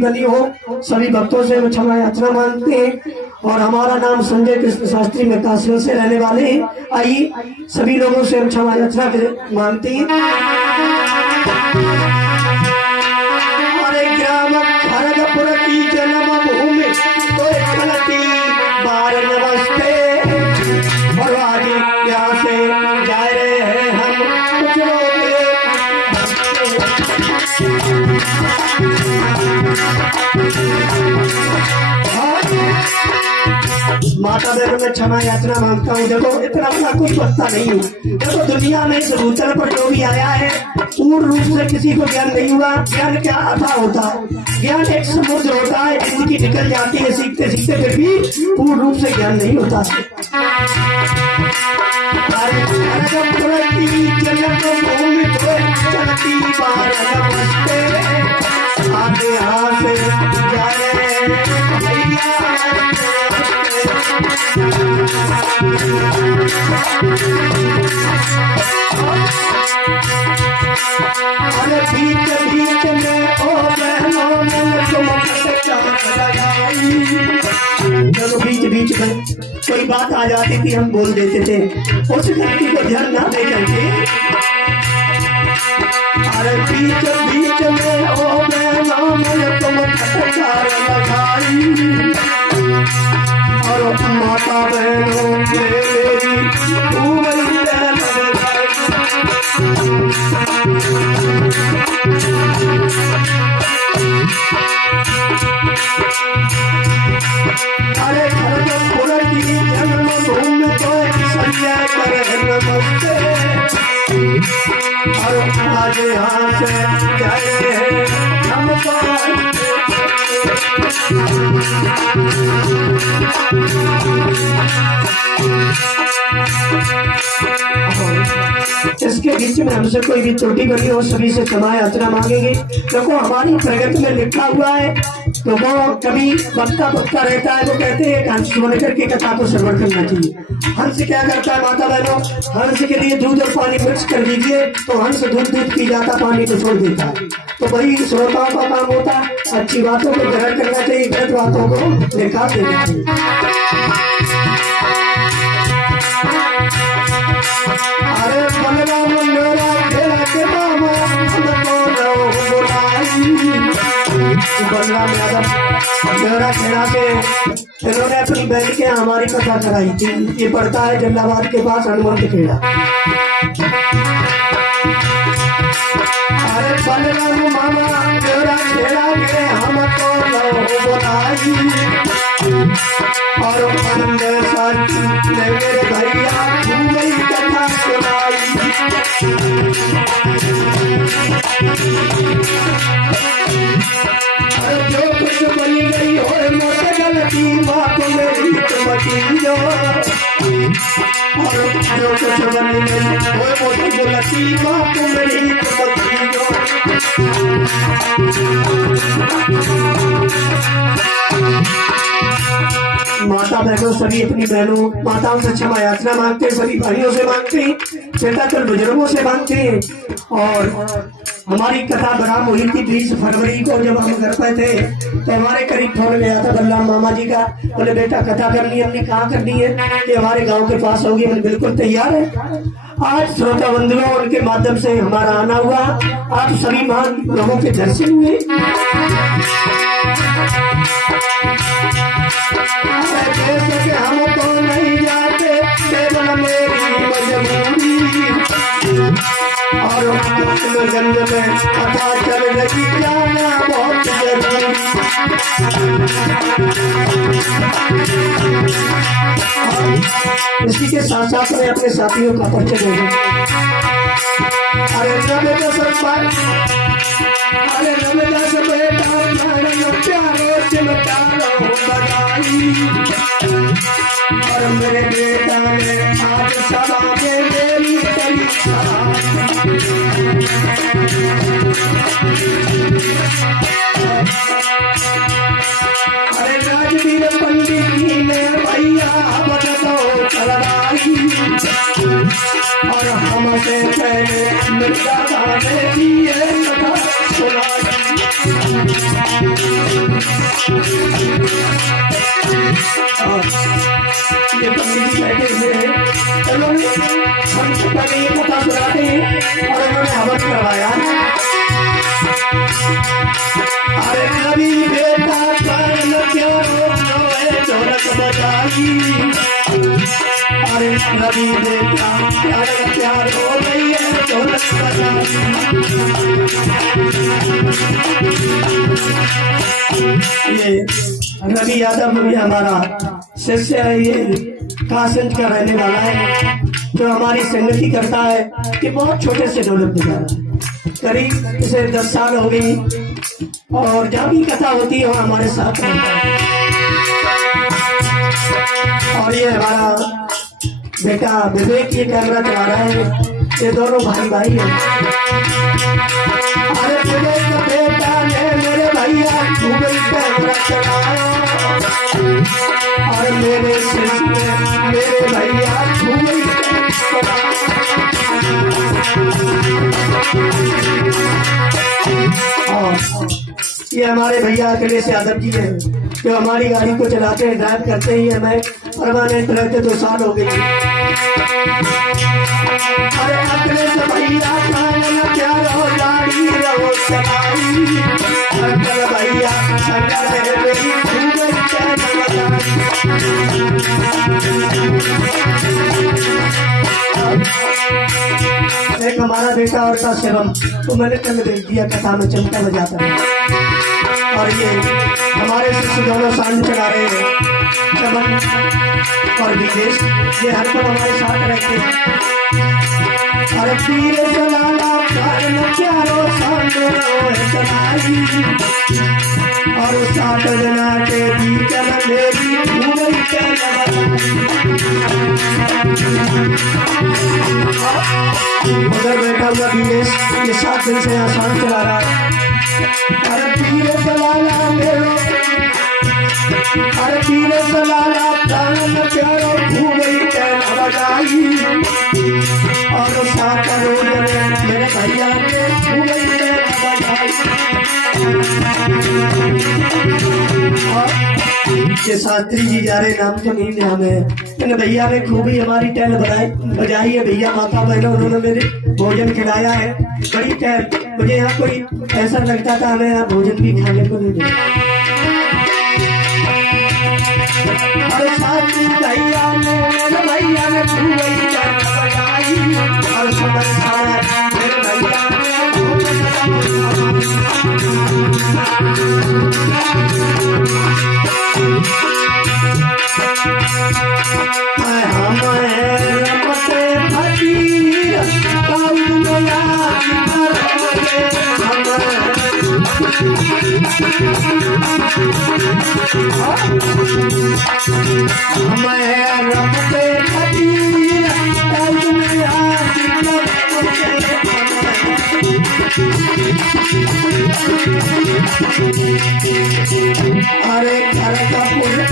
बनी हो। सभी भक्तों से क्षमा याचना मांगते हैं और हमारा नाम संजय कृष्ण शास्त्री में काशी से रहने वाले हैं। आइए सभी लोगों से क्षमा याचना मांगते हैं। हमारे ग्राम खड़गपुर की जन्म भूमि तो चलती बार नमस्ते और आगे यहाँ से जा रहे हैं हम कुछ लोग। माता बहनों में क्षमा याचना मांगता हूँ। देखो इतना अपना कुछ पता नहीं हूँ। देखो दुनिया में इस भूतल पर जो भी आया है पूर्ण रूप से किसी को ज्ञान नहीं हुआ। ज्ञान क्या अथा होता है? ज्ञान एक समुद्र होता है, जिंदगी निकल जाती है सीखते सीखते, फिर भी पूर्ण रूप से ज्ञान नहीं होता। आगे यहाँ से जाए अरे बीच बीच में ओ बहनों ने चलो बीच बीच में कोई बात आ जाती थी, हम बोल देते थे, उस घंटी को ध्यान ना दे करके। अरे बीच बीच में ओ बहनों ने तुम फटकार लगाई और माता बहनों मेरी अरे खड़गपुर की जन्म भूमि तो संजय करे नमस्ते और आज यहाँ से जाए हमको। इसके बीच में हमसे कोई भी त्रुटि बनी हो सभी से क्षमा याचना मांगेंगे। देखो हमारी प्रगति में लिखा हुआ है, तो वो कभी बकता बकता रहता है, वो कहते हैं हंस सुनकर की कथा को श्रवण करना चाहिए। हंस क्या करता है माता बहनों? हंस के लिए दूध और पानी मिक्स कर दीजिए तो हंस दूध पी जाता, पानी को छोड़ देता है। तो वही श्रोताओं का काम होता है, अच्छी बातों को ग्रहण करना चाहिए, गलत बातों को निकाल देना चाहिए। अरे बलराम मेरा खेला के मामा बलराम यादव मेरा खेला के इन्होंने अपनी बहन के हमारी कथा कराई थी। ये पड़ता है जलालाबाद के पास हनुमंत खेड़ा। अरे बलराम मामा मेरा खेला के हमको बताई और मेरे भैया तुम्हें कथा सुनाई। अरे जो कुछ बनी गई हो मोटे गलती बाप मेरी तुमकी और जो कुछ बनी गई हो मोटी गलती बाप मेरी तुमकी। माता बहनों सभी अपनी बहनों माताओं से क्षमा याचना मांगते हैं, सभी भाइयों से मांगते हैं, चेताचल बुजुर्गों से मांगते हैं। और हमारी कथा बराम हुई थी 20 फरवरी को, जब हम घर पे थे तो हमारे करीब फोन गया था बलराम मामा जी का। बोले बेटा कथा करनी है। हमने कहाँ करनी है? कि हमारे गांव के पास होगी। मैंने बिल्कुल तैयार है। आज श्रोता बंधुओं उनके माध्यम से हमारा आना हुआ, आप सभी महान लोगों के दर्शन हुए। हम तो नहीं जाते केवल मेरी मजबूरी और गंज में कथा चल रही जाना बहुत जरूरी। इसी के साथ साथ में अपने साथियों का परिचय देंगे। अरे रविदास अरे रविदास बेटा प्यारो चिमटारो बधाई और मेरे बेटा ने आज सभा में मेरी करी। अरे राजवीर पंडित जी ने भैया बदलो चढ़ाई और हमसे पहले मिर्जा ने की कथा सुनाई। ये पंडित जी बैठे हुए हैं, उन्होंने हम पहले ये कथा सुनाते हैं और उन्होंने हवन करवाया। अरे कभी बेटा प्राण क्यों रोए ढोलक बजाई, अरे कभी बेटा प्यार प्यार हो गई है ढोलक बजाई। ये रवि यादव भी हमारा शिष्य है, ये कासगंज का रहने वाला है, जो हमारी संगति करता है कि बहुत छोटे से ढोलक बजा रहा है, करीब इसे 10 साल हो गई और जहाँ भी कथा होती है वो हमारे साथ रहता है। और ये हमारा बेटा विवेक ये कैमरा चला रहा है, ये दोनों भाई भाई हैं। अरे विवेक का बेटा ने मेरे भैया गूगल कैमरा चलाया, और मेरे शिष्य मेरे भैया गूगल और ये हमारे भैया अखिलेश यादव जी हैं, जो हमारी गाड़ी को चलाते हैं, ड्राइव करते ही हमें परमानेंट रहते 2 साल हो गए। अरे अखिलेश भैया प्यार हो गाड़ी रहो चलाई, अकल भैया संगत मेरी गूगल एक हमारा बेटा और था शिवम, तो मैंने कल भेज दिया कथा में चमका बजाता है। और ये हमारे शिष्य दोनों सांड चला रहे हैं, चमन और विदेश, ये हर पल हमारे साथ रहते हैं। और पीर चलाला प्राण प्यारो सांड चलाई, और सात जना के बीच मेरी गूगल के उधर बैठा हुआ विदेश, ये 7 दिन से आसान चला रहा है। अरे पीर चलाला मेरो, अरे पीर चलाला प्राण प्यारो गूगल के बजाई, और 7 रोज मेरे भैया के गूगल के बजाई। ये शास्त्री जी जा रहे नाम के नहीं नाम है, इन भैया ने खूबी हमारी टहल बजाई है। भैया माता बहनों उन्होंने मेरे भोजन खिलाया है, बड़ी टहल। मुझे यहाँ कोई ऐसा लगता था हमें यहाँ भोजन भी खाने को नहीं मिला। और शास्त्री भैया ने खूबी टहल बजाई, और समझ मेरे भैया अरे घर का मेरी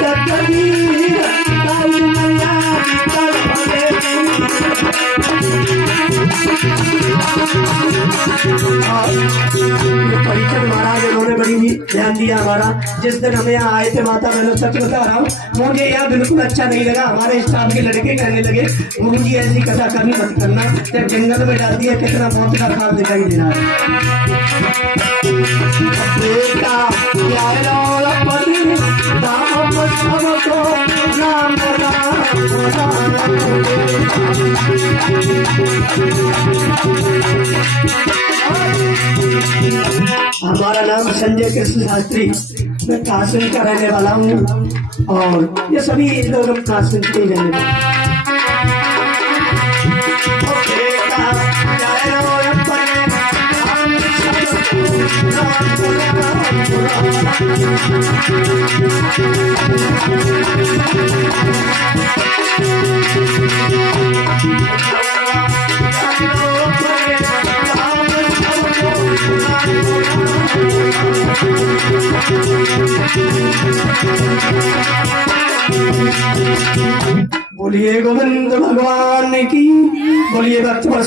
तकदीर परिचय महाराज उन्होंने बड़ी ध्यान दिया हमारा। जिस दिन हम यहाँ आए थे माता बहनों, सच बता रहा हूँ मुझे यहाँ बिल्कुल अच्छा नहीं लगा। हमारे स्टाफ के लड़के कहने लगे गुरु जी ऐसी कथा कभी मत करना, जब जंगल में डाल दिया कितना मौत का खाब दिखाई दे रहा है। हमारा नाम संजय कृष्ण शास्त्री, मैं कासगंज का रहने वाला हूँ, और ये सभी लोग हम कासगंज के रहने वाले। बोलिए गोविंद भगवान की, बोलिए भक्त